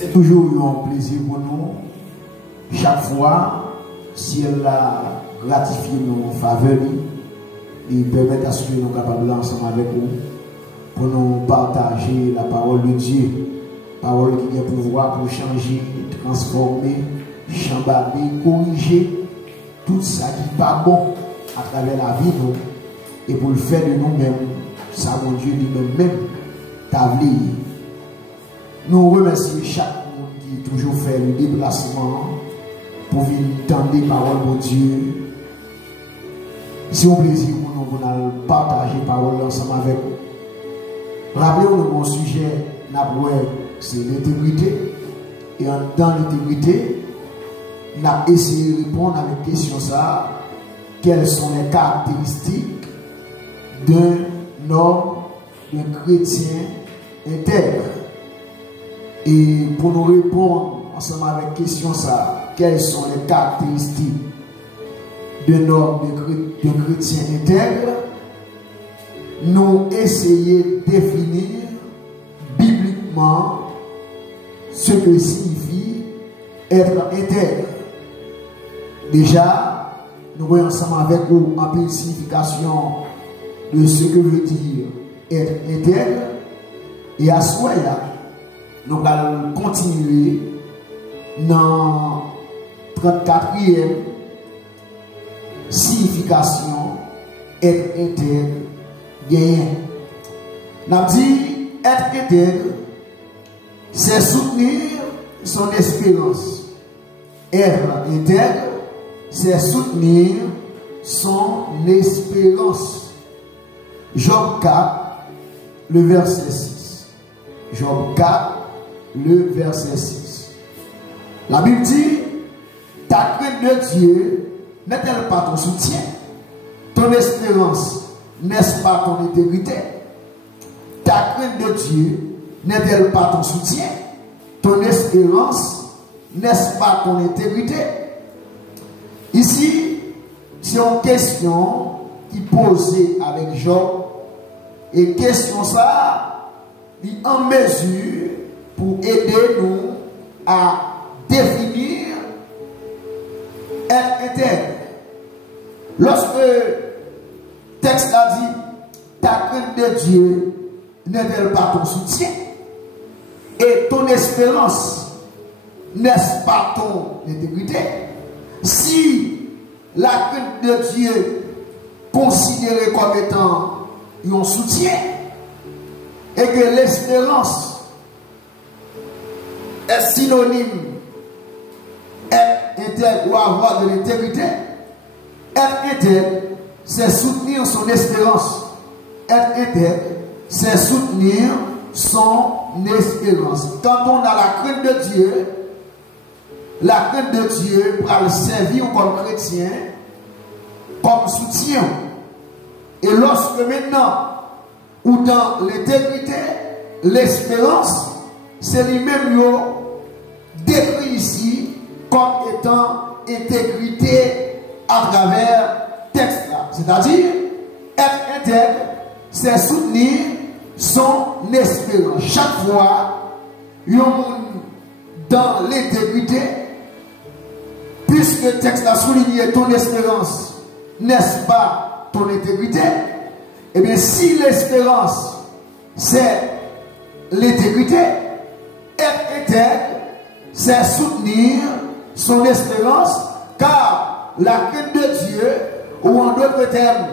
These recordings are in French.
C'est toujours un plaisir pour nous. Chaque fois, si elle a gratifié nos faveurs, et permet à ce que nous sommes capables ensemble avec vous pour nous partager la parole de Dieu. Parole qui a pouvoir pour changer, transformer, chambaler, corriger tout ça qui n'est pas bon à travers la vie nous, et pour le faire de nous-mêmes, ça mon Dieu lui-même t'a voulu. Nous remercions chaque monde qui toujours fait le déplacement pour venir entendre les paroles de Dieu. C'est un plaisir pour nous de partager les paroles ensemble avec vous. Rappelez-vous, mon sujet, c'est l'intégrité. Et dans l'intégrité, nous avons essayé de répondre à la question ça. Quelles sont les caractéristiques d'un homme, d'un chrétien intègre? Et pour nous répondre ensemble avec la question ça, quelles sont les caractéristiques d'un homme, d'un chrétien intègre, nous essayons de définir bibliquement ce que signifie être intègre. Déjà, nous voyons ensemble avec vous un peu de signification de ce que veut dire être intègre. Et à ce moment-là, nous allons continuer dans 34e signification être intègre gagné. Nous avons dit être intègre, c'est soutenir son espérance. Être intègre, c'est soutenir son espérance. Job 4, le verset 6. Job 4, le verset 6. La Bible dit, ta crainte de Dieu n'est-elle pas ton soutien? Ton espérance n'est-ce pas ton intégrité? Ta crainte de Dieu n'est-elle pas ton soutien? Ton espérance n'est-ce pas ton intégrité? Ici, c'est une question qui est posée avec Job. Et question ça, est en mesure pour aider nous à définir être intègre. Lorsque le texte a dit ta crainte de Dieu n'est-elle pas ton soutien et ton espérance n'est-ce pas ton intégrité? Si la crainte de Dieu considérée comme étant un soutien et que l'espérance est synonyme être intègre ou avoir de l'intégrité, être intègre, c'est soutenir son espérance. Être intègre, c'est soutenir son espérance. Quand on a la crainte de Dieu, la crainte de Dieu pour le servir comme chrétien, comme soutien. Et lorsque maintenant, ou dans l'intégrité, l'espérance, c'est lui-même décrit ici comme étant intégrité à travers texte là. C'est-à-dire, être intègre, c'est soutenir son espérance. Chaque fois, il y a dans l'intégrité, puisque le texte a souligné ton espérance, n'est-ce pas ton intégrité? Eh bien, si l'espérance, c'est l'intégrité, être intègre, c'est soutenir son espérance, car la crainte de Dieu, ou en d'autres termes,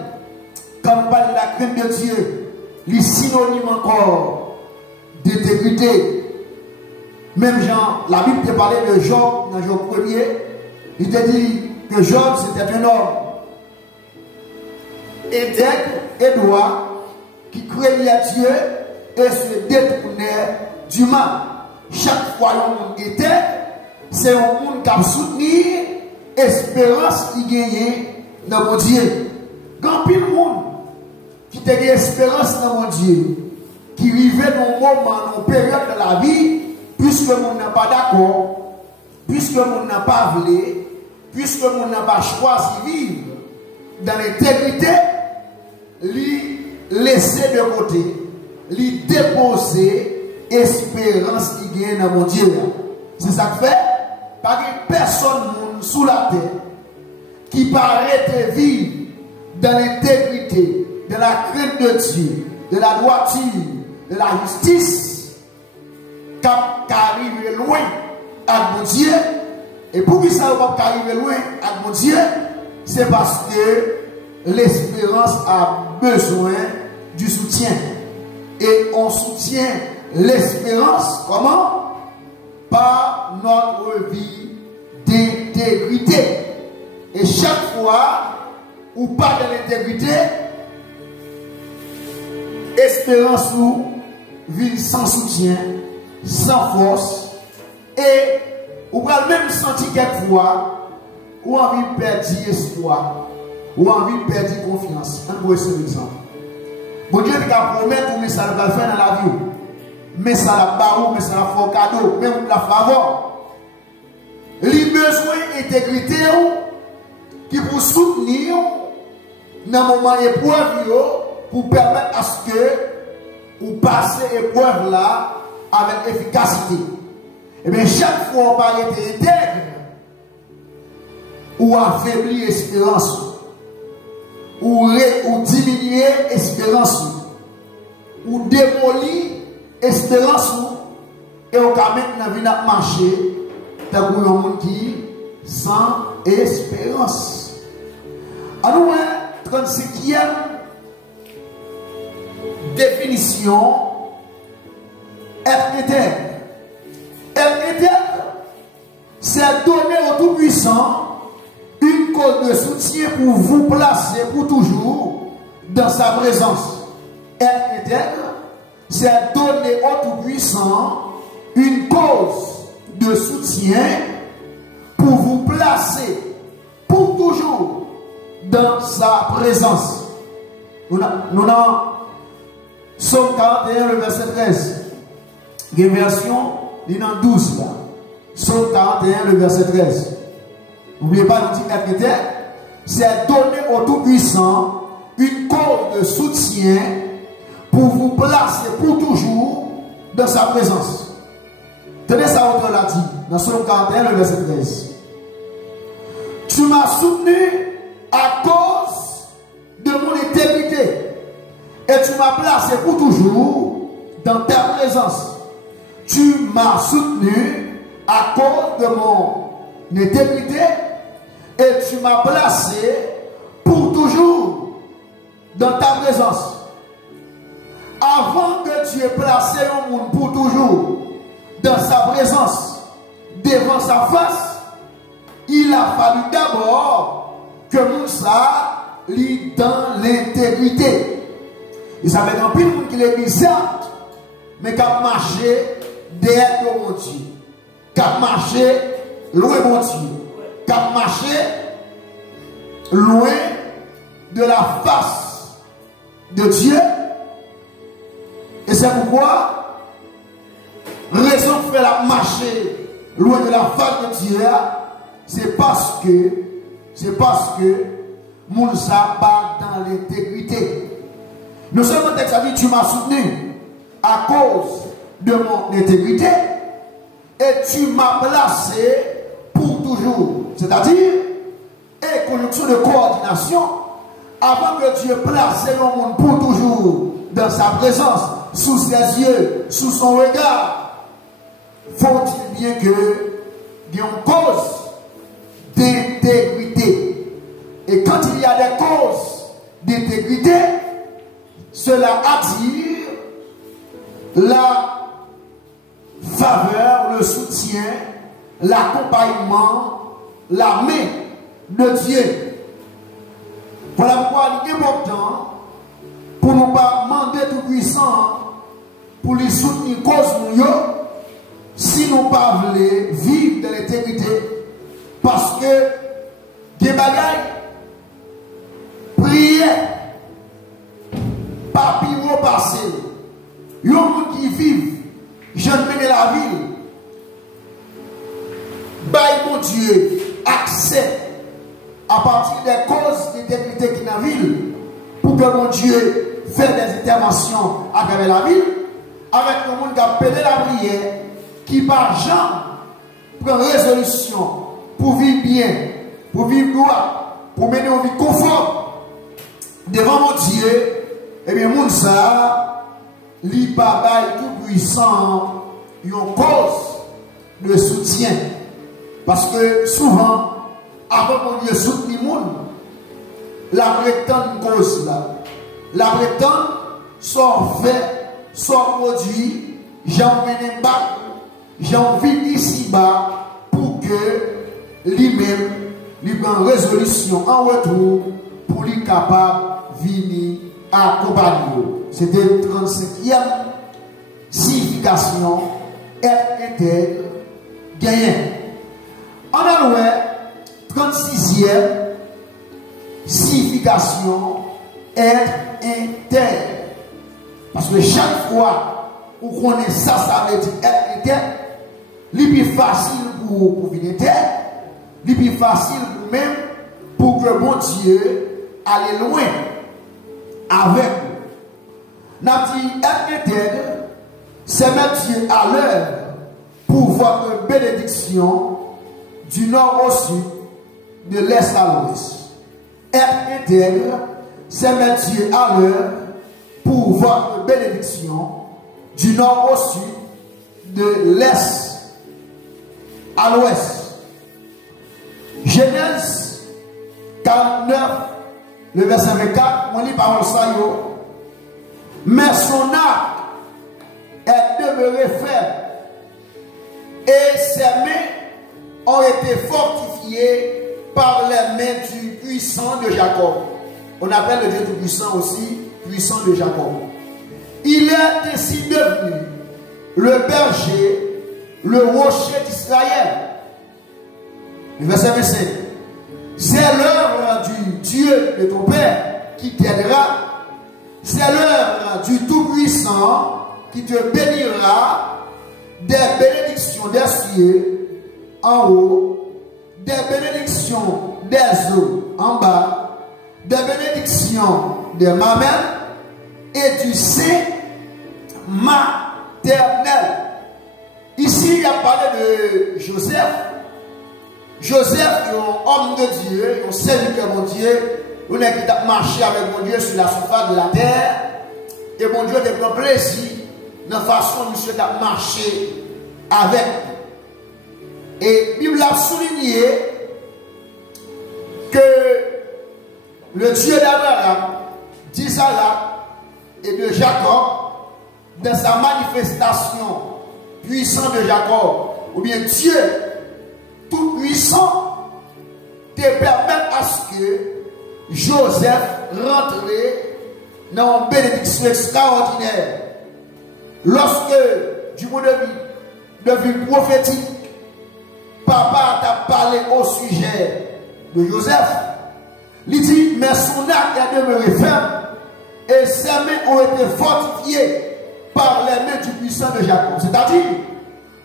quand on parle de la crainte de Dieu, les synonymes encore d'intégrité. Même Jean, la Bible te parlait de Job, dans Job 1er, il te dit que Job c'était un homme intègre et droit qui craignait Dieu et se détournait du mal. Chaque fois qu'on était, c'est un monde qui a soutenu espérance qui gagne dans mon Dieu. Quand pile monde qui a espérance dans mon Dieu, qui vivait dans un moment, dans une période de la vie, puisque mon n'a pas d'accord, puisque mon n'a pas voulu, puisque mon n'a pas choisi vivre dans l'intégrité, lui laisser de côté, lui déposer espérance qui gagne dans mon Dieu. C'est ça que fait, parce que personne sous la terre qui paraît vivre dans l'intégrité, de la crainte de Dieu, de la droiture, de la justice, qui arrive loin à mon Dieu. Et pour que ça ne va pas arriver loin à mon Dieu, c'est parce que l'espérance a besoin du soutien. Et on soutient l'espérance, comment? Par notre vie d'intégrité. Et chaque fois où pas de l'intégrité, espérance ou vit sans soutien, sans force, et ou va même sentir quelquefois ou envie de perdre espoir, ou envie de perdre confiance. On va essayer un exemple. Bon Dieu va promettre mais ça va faire dans la vie. Mais ça la barre, mais ça la fait cadeau, même la faveur. Les besoins d'intégrité qui vous soutenir dans le moment épreuve pour permettre à ce que vous passez l'épreuve là avec efficacité. Et bien chaque fois on parle d'intègre ou affaiblir l'espérance ou diminuer l'espérance ou démolir l'espérance et au cas maintenant venir marcher dans un monde qui sans espérance. Alors, 35e définition, être intègre. Être intègre, c'est donner au Tout-Puissant une cause de soutien pour vous placer pour toujours dans sa présence. Être intègre, c'est donner au Tout-Puissant une cause de soutien pour vous placer pour toujours dans sa présence. Nous avons Psaume 41, le verset 13. Il y a une version, il y en a 12 là. Psaume 41, le verset 13. N'oubliez pas de dire être c'est donner au Tout-Puissant une cause de soutien pour vous placer pour toujours dans sa présence. Tenez ça, autre l'a dit, dans Psaume 41, le verset 13. Tu m'as soutenu à cause de mon intégrité et tu m'as placé pour toujours dans ta présence. Tu m'as soutenu à cause de mon intégrité et tu m'as placé pour toujours dans ta présence. Avant que tu aies placé un monde pour toujours dans sa présence, devant sa face, il a fallu d'abord que Moussa lit dans l'intégrité. Il savait qu'un peu de monde qui est certes, mais qui a marché derrière mon Dieu, qui a marché loin de mon Dieu, qui a marché loin de la face de Dieu. Et c'est pourquoi, raison pour faire la marcher loin de la face de Dieu, c'est parce que Moussa part dans l'intégrité. Nous sommes texte a dit tu m'as soutenu à cause de mon intégrité et tu m'as placé pour toujours. C'est-à-dire, et conjonction de coordination, avant que Dieu place le monde pour toujours dans sa présence, sous ses yeux, sous son regard, faut-il bien qu'il y ait une cause d'intégrité. Et quand il y a des causes d'intégrité, cela attire la faveur, le soutien, l'accompagnement, la main de Dieu. Voilà pourquoi il est important pour ne pas demander tout puissant pour lui soutenir cause nous si nous ne pas voulons vivre de l'intégrité. Parce que des bagailles, prière, papillon passé, il y a des gens qui vivent, je mène la ville, bail mon Dieu, accès à partir des causes d'intégrité qui dans la ville, pour que mon Dieu fasse des interventions à travers la ville, avec le monde qui a pédé la prière, qui par Jean prend résolution pour vivre bien, pour vivre droit, pour mener une vie conforme devant mon Dieu, et bien, mon ça, li papa tout puissant, une cause de soutien. Parce que souvent, avant mon Dieu soutenir le monde, la prétendue cause là, la prétendue soit fait, soit produit, j'en mène bas, j'en vis ici bas pour que lui-même, lui prenne résolution en retour pour lui capable de venir accompagner. C'était 35e signification, être intègre, gagner. On a le 36e signification, être intègre. Parce que chaque fois où on connaît ça, ça veut dire être intègre. C'est plus facile pour venir intègre. C'est plus facile pour même pour que bon Dieu aille loin avec nous. N'a dit être intègre, c'est mettre Dieu à l'heure pour votre bénédiction du nord au sud, de l'est à l'ouest. Être intègre, c'est mettre Dieu à l'heure pour votre bénédiction du nord au sud, de l'est à l'ouest. Genèse 49, le verset 24, on lit parole ça. Mais son arc est demeuré faible et ses mains ont été fortifiées par les mains du puissant de Jacob. On appelle le Dieu tout puissant aussi puissant de Jacob. Il est ainsi devenu le berger, le rocher d'Israël. Le verset 25. C'est l'œuvre du Dieu de ton Père qui t'aidera. C'est l'œuvre du Tout-Puissant qui te bénira des bénédictions des cieux en haut, des bénédictions des eaux en bas, des bénédictions de ma mère et du sein maternel. Ici, il a parlé de Joseph. Joseph est un homme de Dieu, un serviteur de Dieu. On a marché avec mon Dieu sur la surface de la terre. Et mon Dieu te prend plaisir dans la façon dont monsieur a marché avec. Et la Bible a souligné que le Dieu d'Abraham, d'Isaac et de Jacob, dans sa manifestation puissante de Jacob, ou bien Dieu tout puissant, te permet à ce que Joseph rentre dans une bénédiction extraordinaire. Lorsque, du point de vue prophétique, papa t'a parlé au sujet de Joseph, il dit, mais son arc est demeuré ferme et ses mains ont été fortifiées par les mains du puissant de Jacob. C'est-à-dire,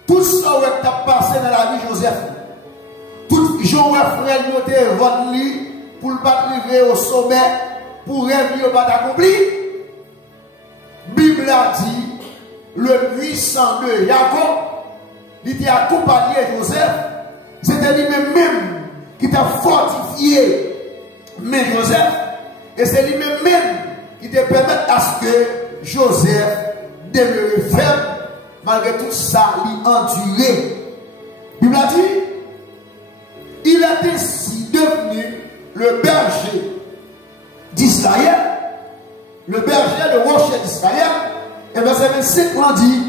tout ce qui a passé dans la vie de Joseph, tout ce qui a été vendu pour ne pas arriver au sommet, pour rêver au pas accompli, la Bible a dit, le puissant de Jacob, il était accompagné de Joseph, c'était lui-même qui t'a fortifié mais Joseph, et c'est lui-même qui te permet à ce que Joseph demeure ferme, malgré tout ça, il enduré. La Bible a dit, il est ainsi devenu le berger d'Israël, le berger de rocher d'Israël. Et verset 25, on dit,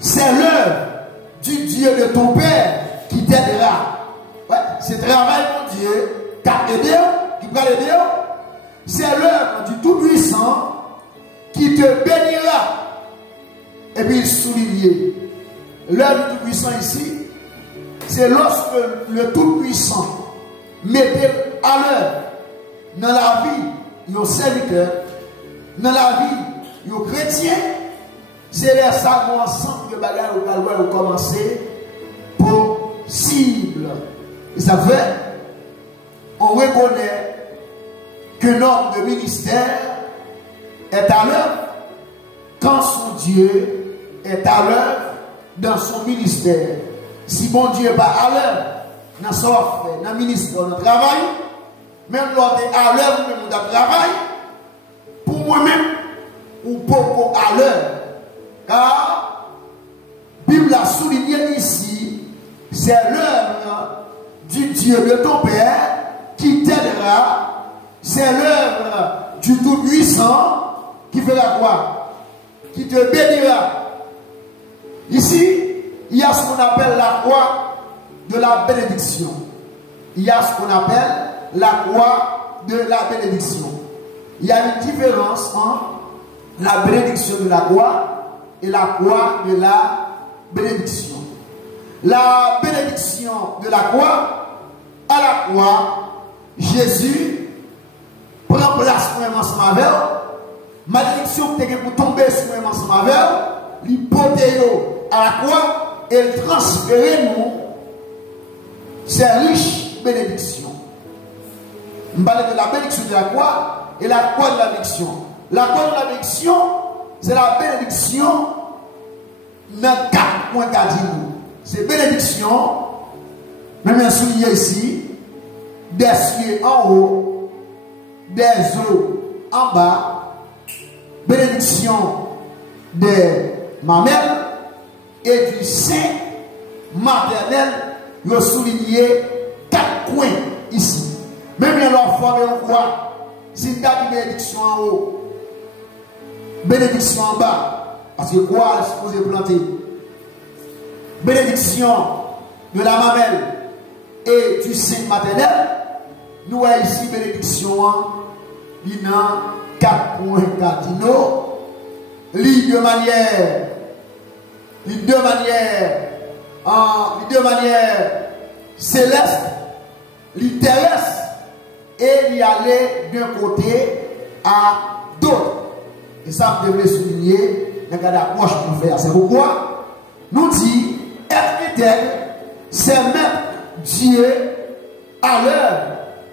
c'est l'œuvre du Dieu de ton Père qui t'aidera. Ouais, c'est le travail de Dieu qui a aidé, qui va l'aider. C'est l'œuvre du Tout-Puissant qui te bénira. Et puis il souligne, l'œuvre du Tout-Puissant ici, c'est lorsque le Tout-Puissant mettait à l'œuvre dans la vie de serviteur, dans la vie de chrétien, c'est les savants ensemble de bagarre au commencer possible. Et ça fait, on reconnaît que notre ministère est à l'œuvre quand son Dieu est à l'œuvre dans son ministère. Si mon Dieu n'est pas à l'œuvre dans son affaire, dans le ministère, dans le travail, même lorsqu'on est à l'œuvre, même dans le travail, pour moi-même, ou beaucoup à l'heure. Car la Bible a souligné ici, c'est l'œuvre du Dieu de ton Père qui t'aidera. C'est l'œuvre du Tout-Puissant qui fera quoi? Qui te bénira. Ici, il y a ce qu'on appelle la croix de la bénédiction. Il y a ce qu'on appelle la croix de la bénédiction. Il y a une différence entre la bénédiction de la croix et la croix de la bénédiction. La bénédiction de la croix, à la croix, Jésus prend place pour un ensemble avec eux. Malédiction qui est pour tomber sur un ensemble avec eux, l'hypothèse à la croix et transférer nous ces riches bénédictions. On parle de la bénédiction de la croix et la croix de la bénédiction. La croix de la bénédiction, c'est la bénédiction dans 4 points cardinaux. C'est bénédiction, même un souligné ici, des cieux en haut, des eaux en bas, bénédiction des mamelles et du sein maternel. Il a souligné 4 points ici. Même dans leur forme, on voit, si tu as une bénédiction en haut, bénédiction en bas, parce que quoi est supposé planter? Bénédiction de la mamelle et du sein maternel. Nous avons ici bénédiction dans 4 points cardinaux. De manière céleste, terrestre, et y aller d'un côté à d'autre. Et ça, vous devez souligner dans l'approche qu'on fait. C'est pourquoi nous disons être éternel, c'est mettre Dieu à l'heure,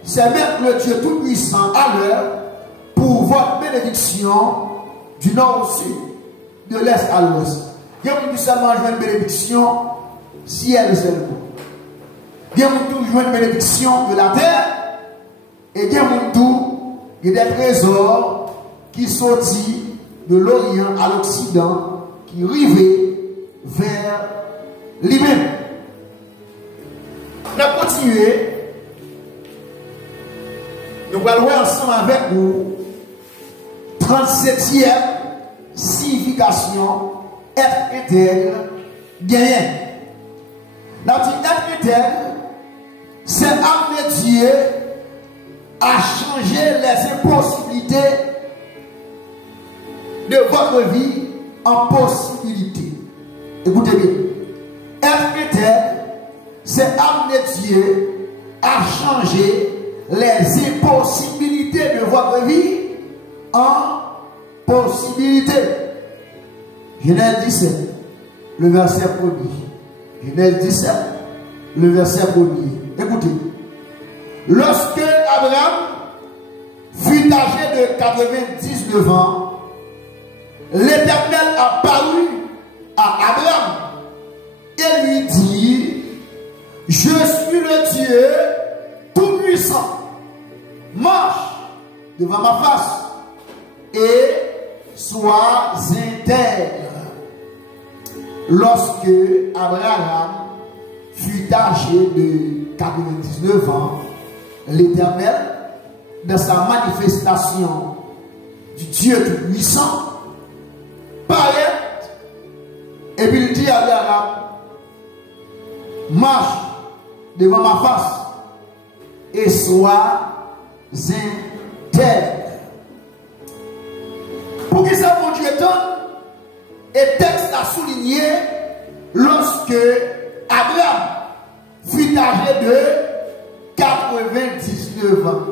c'est mettre le Dieu Tout-Puissant à l'heure pour votre bénédiction du nord au sud, de l'est à l'ouest. Il y a plus seulement jouer une bénédiction ciel seulement. Il y a tout jouer une bénédiction de la terre. Et il y a des trésors qui sortent de l'Orient à l'Occident, qui arrivent vers lui-même. On a continué. Nous allons voir ensemble avec vous 37e signification être intègre, gagné. Notre être intègre, c'est amener Dieu à changer les impossibilités de votre vie en possibilités. Écoutez bien. Être intègre, c'est amener Dieu à changer les impossibilités de votre vie en possibilités. Genèse 17, le verset 1er. Genèse 17, le verset 1er. Écoutez. Lorsque Abraham fut âgé de 99 ans, l'Éternel apparut à Abraham et lui dit: je suis le Dieu Tout-Puissant. Marche devant ma face et sois intègre. Lorsque Abraham fut âgé de 99 ans, l'Éternel, dans sa manifestation du Dieu Tout-Puissant, paraît et puis il dit à Abraham: marche devant ma face et sois intègre. Pour qui ça, mon Dieu donne, et texte a souligné lorsque Abraham fut âgé de 99 ans.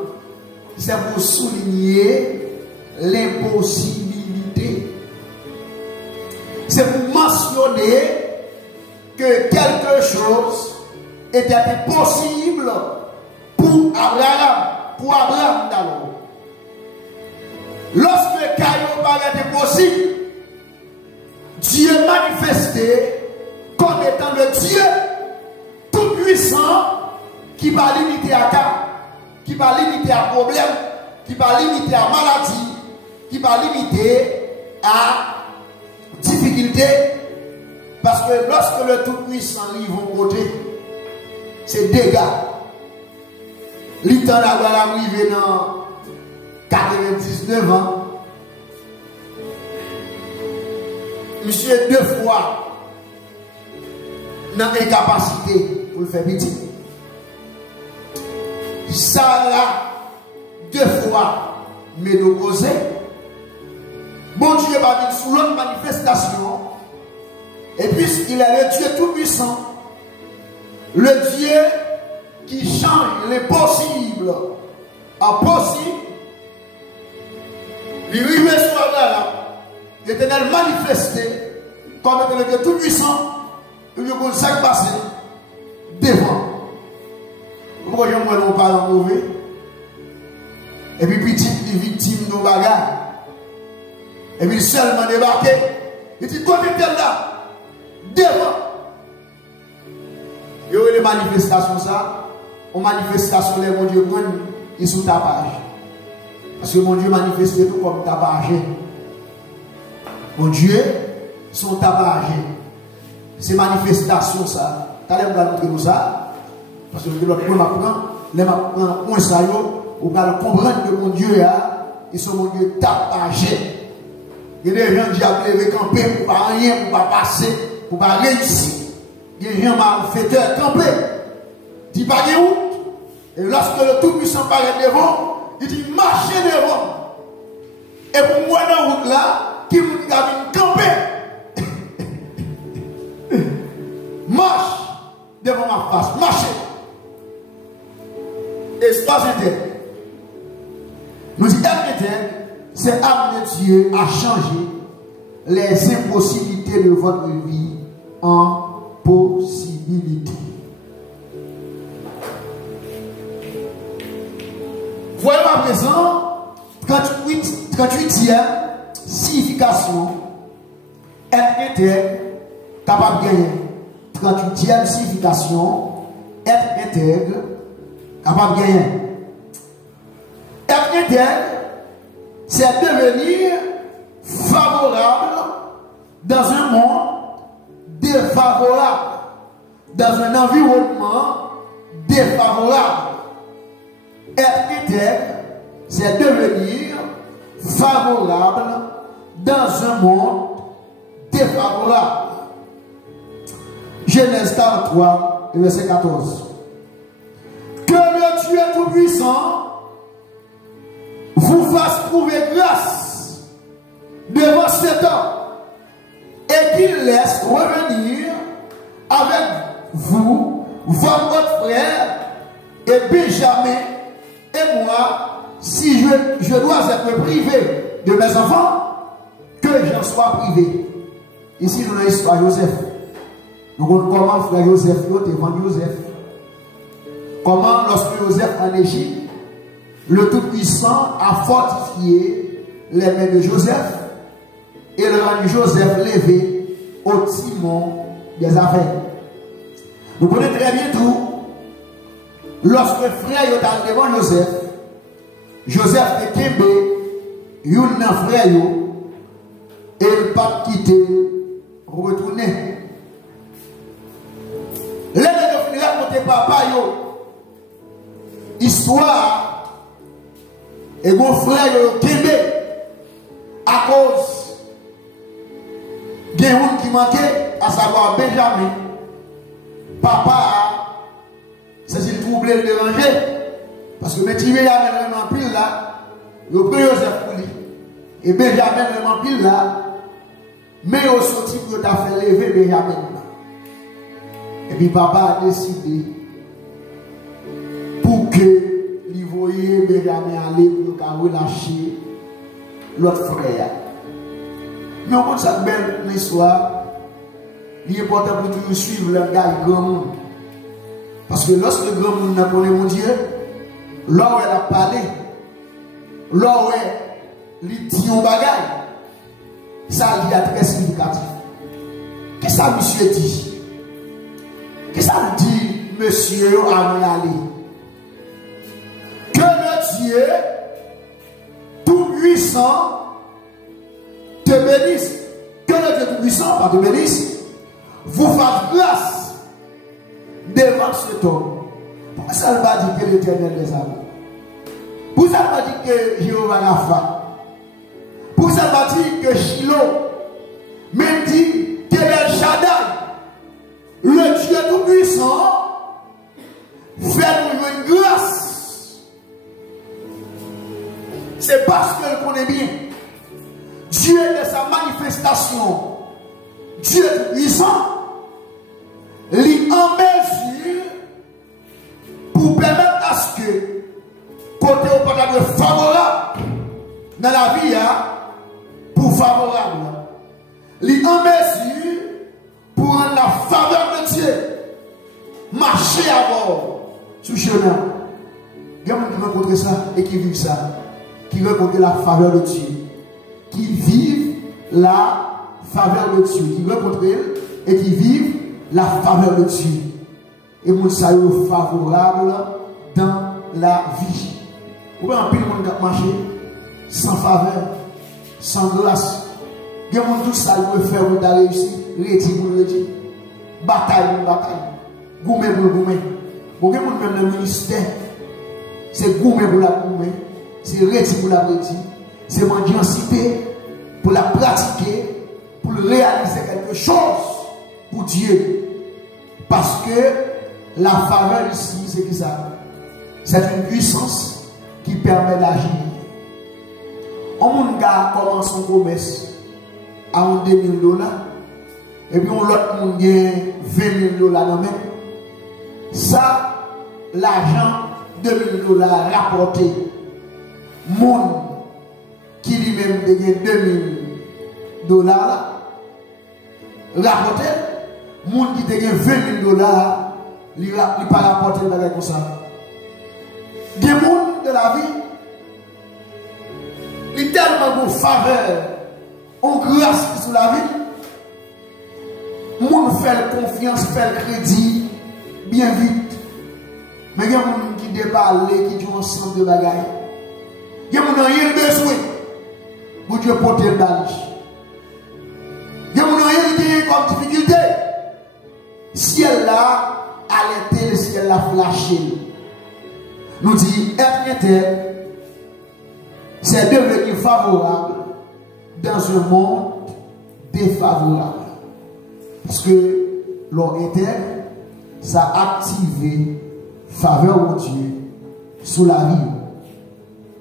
C'est pour souligner l'impossibilité. C'est pour mentionner que quelque chose était possible pour Abraham d'abord. Lorsque Caillou paraît possible, Dieu manifesté comme étant le Dieu tout-puissant qui va limiter à cas, qui va limiter à problème, qui va limiter à maladie, qui va limiter à difficulté. Parce que lorsque le tout-puissant livre au côté, c'est dégâts. L'État va arriver dans 99 ans. Monsieur deux fois dans l'incapacité pour le faire petit. Ça là, deux fois, mais nous poser. Bon Dieu va venir sous l'autre manifestation. Et puisqu'il est le Dieu tout-puissant, le Dieu qui change les possibles en possible, il arrive sur là, l'Éternel manifesté comme étant le Dieu tout-puissant, il y a un sac passé devant. Pourquoi je ne parle pas mauvais? Et puis petite victime de bagarre. Et puis seulement débarqué. Il dit, côté tel là, devant. Il y a les manifestations ça. Aux manifestations, les mon Dieu prennent, ils sont tapage. Parce que mon Dieu manifeste tout comme tabagé. Mon Dieu sont tabagés. Ces manifestations ça. T'as l'air de montrer ça. Parce que l'autre point m'apprend, les m'apprend point ça yo, on va comprendre que mon Dieu a, ils sont mon Dieu tabagé. Il y a des gens qui ont levé camper pour pas rien, pour pas passer, pour pas réussir. Il y a des gens malfaiteurs camper. Il dit pas de route. Et lorsque le Tout-Puissant paraît devant, il dit marchez devant. Et pour moi dans la route là, qui vous dit camper. Marche devant ma face, marchez. Espace éternel. Nous disons éternel, c'est amener Dieu à changer les impossibilités de votre vie en possibilités. Voyons à présent 38e signification. Être intègre, capable de gagner. 38e signification. Être intègre, capable de gagner. Être intègre, c'est devenir favorable dans un monde défavorable, dans un environnement défavorable. Être intègre, c'est devenir favorable dans un monde défavorable. Genèse 43, verset 14. Que le Dieu Tout-Puissant vous fasse trouver grâce devant cet homme et qu'il laisse revenir avec vous votre frère et Benjamin et moi, si je dois être privé de mes enfants, que j'en sois privé. Ici, nous avons l'histoire Joseph. Nous voyons comment frère Joseph est devant Joseph. Comment, lorsque Joseph en Égypte, le Tout-Puissant a fortifié les mains de Joseph et le rendu Joseph levé au timon des affaires. Vous connaissez très bien tout. Lorsque frère est devant Joseph, Joseph est kembe, yon nan frère yo, et il pas quitter, retourner. Les gens qui racontent papa yo, histoire, et mon frère yo kembe, à cause de gens qui manquait, à savoir Benjamin, papa, c'est une trouble le déranger. Parce que Métier y a vraiment pile là, le prix Joseph pour lui. Et Benjamin vraiment pile là, mais au sorti pour t'a fait lever Benjamin. Et puis papa a décidé pour que lui voyait Benjamin aller pour relâcher l'autre frère. Mais on compte cette belle histoire, il est important pour toujours suivre le gars grand monde. Parce que lorsque le grand monde n'a pas mon Dieu, là où elle a parlé, là où elle dit un bagage, ça a très significatif. Qu'est-ce que ça, monsieur dit? Qu'est-ce que ça dit, monsieur, avant d'aller? Que le Dieu tout-puissant te bénisse. Que le Dieu tout-puissant, pas te bénisse, vous fasse grâce devant cet homme. Pourquoi ça ne va dire que l'Éternel les amis? Pourquoi ça ne va dire que Jéhovah Rapha? Pourquoi ça ne va dire que Shiloh? Même dit que El Shaddai, le Dieu tout-puissant, fait nous une grâce. C'est parce qu'elle connaît bien. Dieu de sa manifestation, Dieu tout-puissant, il en mesure pour permettre à ce que côté au potable favorable dans la vie, pour favorable, il en mesure pour rendre la faveur de Dieu marcher à bord sur le chemin. Il y a des gens qui rencontrent ça et qui vivent ça, qui rencontrent la faveur de Dieu, qui vivent la faveur de Dieu, qui rencontrent et qui vivent la faveur de Dieu. Et mon salut favorable dans la vie. Vous voyez un peu de monde qui marche sans faveur, sans grâce. Il y a tout ça qui peut faire pour réussir, réussir pour réussir. Bataille pour bataille. Goumé pour goumé. Vous voyez même le ministère, c'est goumé pour la goumé, c'est réussir pour la réussir, c'est mendiancité pour la pratiquer, pour réaliser quelque chose pour Dieu. Parce que la faveur ici, c'est que ça, c'est une puissance qui permet d'agir. On commence son commerce à $2 000 et puis on l'autre monde gagne $20 000 dans même. Ça, l'argent $2 000 rapporté, monde qui lui-même gagne $2 000 rapporté, monde qui gagne $20 000, il n'a pas rapporté comme ça. Des gens de la vie, il y a tellement de faveur, en grâce sur la vie. Moun fait confiance, fait crédit, bien vite. Mais il y a des gens qui déparlent, qui jouent ensemble de bagailles. Il y a des gens qui n'ont rien besoin pour Dieu porter le balai. Il y a des gens qui ont comme difficulté. Si elle l'a alerté, si elle l'a flashé, nous dit être c'est devenir favorable dans un monde défavorable. Parce que l'homme interne, ça a activé faveur de Dieu sur la vie.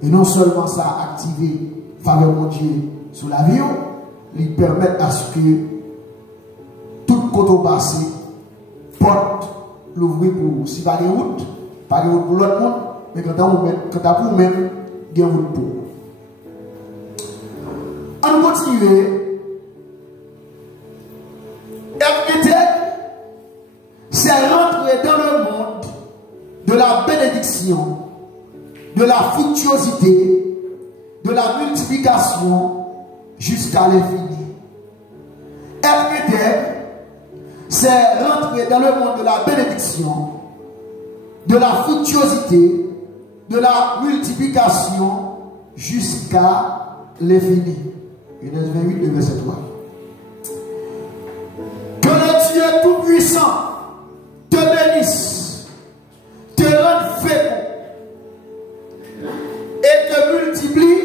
Et non seulement ça a activé faveur de Dieu sur la vie, il permet à ce que tout côté passé porte l'ouvrir pour vous. Si pas de route pour l'autre monde, mais quand tu as pour vous-même, il y a une route pour vous. On continue. C'est rentrer dans le monde de la bénédiction, de la fructuosité, de la multiplication jusqu'à l'infini. Être c'est rentrer dans le monde de la bénédiction, de la fructuosité, de la multiplication jusqu'à l'infini. Genèse 28, le verset 3. Que le Dieu Tout-Puissant te bénisse, te rende fécond et te multiplie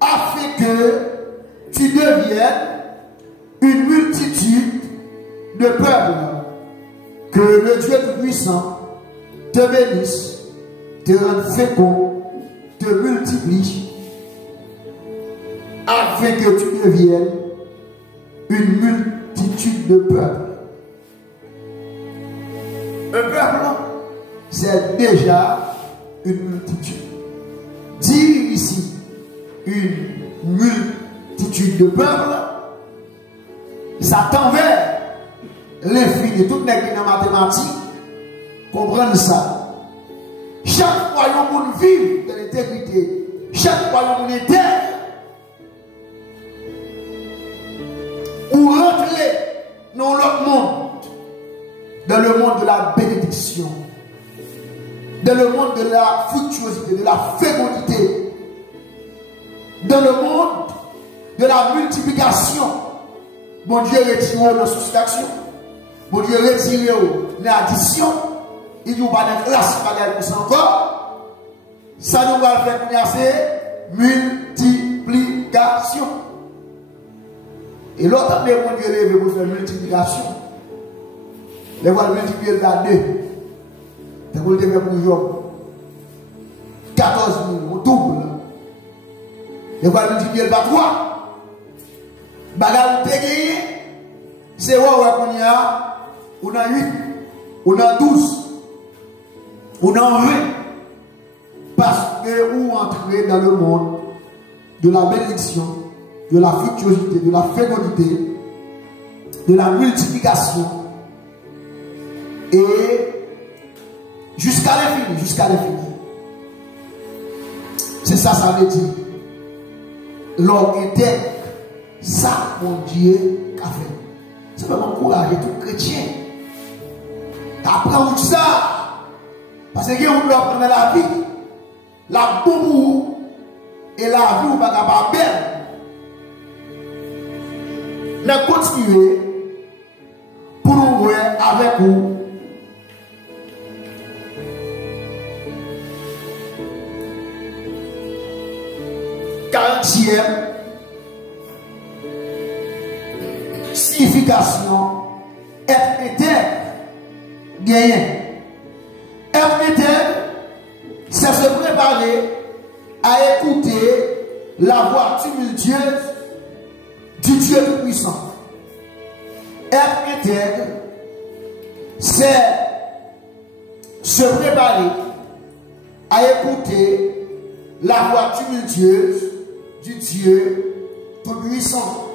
afin que tu deviennes une multitude de peuples. Que le Dieu Tout-Puissant te bénisse, te rende fécond, te multiplie afin que tu deviennes une multitude de peuples. Un peuple, c'est déjà une multitude. Dire ici une multitude de peuples, ça tend vers l'infini. Tout les qui dans la mathématique comprennent ça. Chaque fois que l'on vit dans l'intégrité, chaque fois que l'on est terre, ou rentrer dans dans le monde de la bénédiction, dans le monde de la fructuosité, de la fécondité, dans le monde de la multiplication. Mon Dieu retire la soustraction. Mon Dieu retire l'addition. Il nous va dans classe pour ça encore. Ça nous va faire c'est multiplication. Et l'autre année, mon Dieu levé pour faire multiplication. Les voix multiplier par 2. C'est pour le faire pour Job. 14 000, on double. Les voix multiplier par 3. Bagarre ou gagné, c'est où on y a, on a 8, on a 12, on a 20. Parce que vous entrez dans le monde de la bénédiction, de la fructuosité, de la fécondité, de la multiplication, et jusqu'à l'infini, jusqu'à l'infini. C'est ça, ça veut dire. L'homme était ça, mon Dieu, qu'a fait. C'est vraiment encourager tout chrétien. Apprendre ça. Parce que on doit prendre la vie. La boum et la vie, on va pas belle. Mais continuer pour nous voir avec vous. Quarantième signification, être intègre, gagner. Être intègre, c'est se préparer à écouter la voix tumultueuse du Dieu Tout-Puissant. Être intègre, c'est se préparer à écouter la voix tumultueuse du Dieu Tout-Puissant.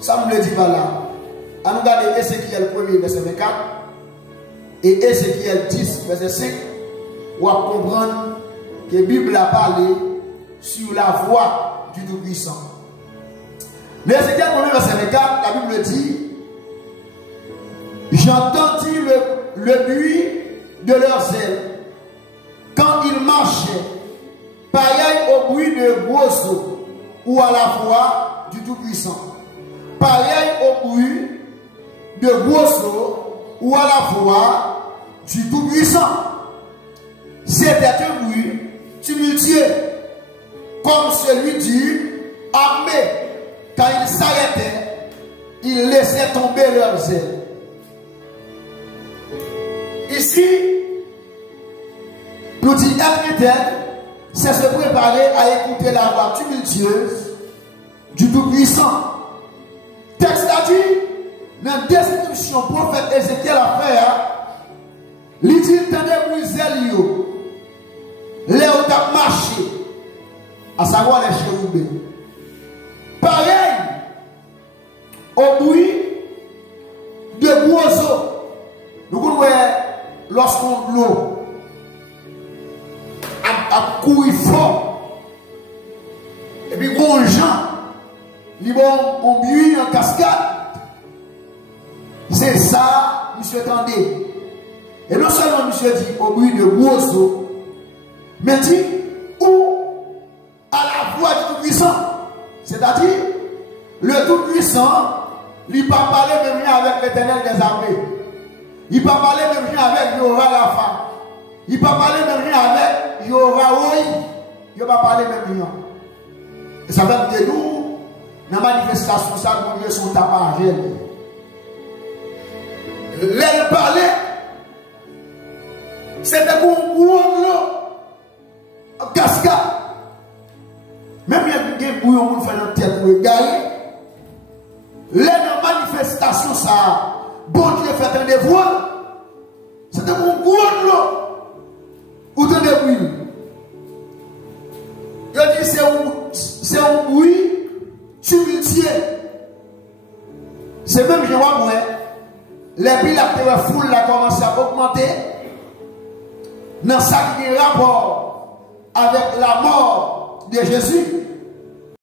Ça me le dit pas là. À nous regarder Ézéchiel 1er, verset 24 et Ézéchiel 10, verset 5, on va comprendre que la Bible a parlé sur la voix du Tout-Puissant. Mais Ézéchiel 1er, verset 24, la Bible dit: j'entendis le bruit de leurs ailes quand ils marchaient, pareil au bruit de roseaux ou à la voix du Tout-Puissant. Pareil au bruit de roseaux ou à la voix du Tout-Puissant. C'était un bruit tumultueux, comme celui d'une armée. Quand ils s'arrêtaient, ils laissaient tomber leurs ailes. Ici, nous disons être intègre, c'est se préparer à écouter la voix tumultueuse du Tout-Puissant. Texte a dit, dans la description, prophète Ézéchiel a fait, il dit, tenez bruisel yo, les ont marché, à savoir les chérubins. Pareil, au bruit de oiseaux. Nous voyons, lorsqu'on l'eau a couru fort, et puis bon gens, on buit en cascade. C'est ça, monsieur Tandé. Et non seulement monsieur dit au bruit de oiseaux, mais dit ou à la voix du Tout-Puissant. C'est-à-dire, le Tout-Puissant, il ne peut pas parler même avec l'Éternel des armées. Il ne peut pas parler même avec Yohara la femme. Il ne peut pas parler même avec Yohara Oyi. Il ne peut pas parler même rien. Et ça veut dire nous, dans la manifestation, ça, mon Dieu, sont tapagés. Les parler, c'était pour un cascade. Même il y a un bouillon qui fait dans la tête pour égayer. Les manifestations, ça, bon Dieu fait un dévoile. C'était pour un gros ou de bruit. Il dit c'est un bruit tumultueux. C'est même, je vois, moi, les billes la foule a commencé à augmenter. Dans ça qui a rapport avec la mort de Jésus.